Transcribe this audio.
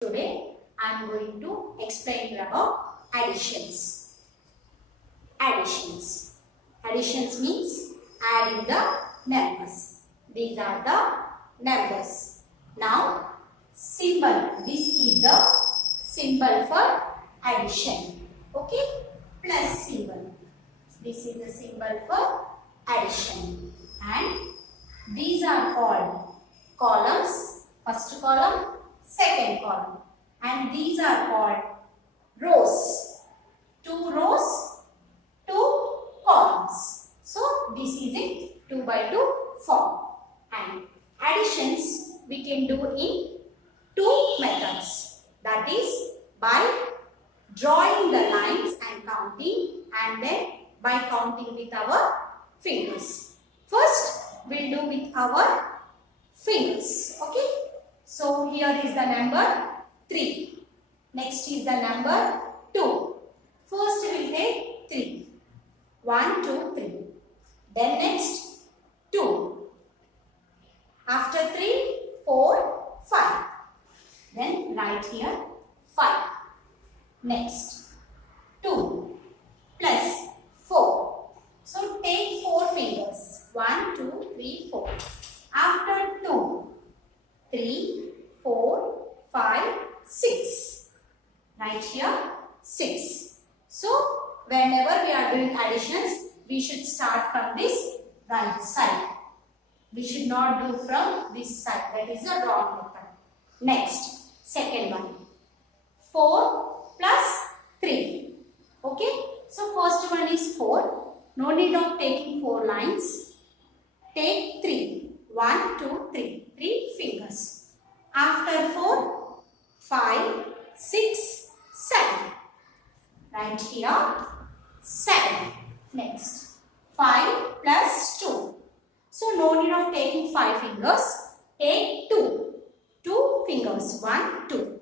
Today I am going to explain about additions. Additions means adding the numbers. These are the numbers. Now symbol. This is the symbol for addition. Okay? Plus symbol. This is the symbol for addition. And these are called columns. First column, second column, and these are called rows. 2 rows, 2 columns. So this is a 2 by 2 form. And additions we can do in 2 methods. That is by drawing the lines and counting, and then by counting with our fingers. First we'll do with our fingers. Okay. So here is the number 3. Next is the number 2. First we will take 3. 1, 2, 3. Then next 2. After 3, 4, 5. Then write here 5. Next 2 plus 4. So take 4 fingers. 1, 2, 3, 4. After 2. 3, 4, 5, 6. Right here 6. So whenever we are doing additions, we should start from this right side. We should not do from this side. That is the wrong method. Next, second one. 4 plus 3. Okay. So first one is 4. No need of taking 4 lines. Take 3. 1, 2, 3. 3 fingers. After 4, 5, 6, 7. Right here, 7. Next, 5 plus 2. So no need of taking 5 fingers. Take 2. 2 fingers. 1, 2.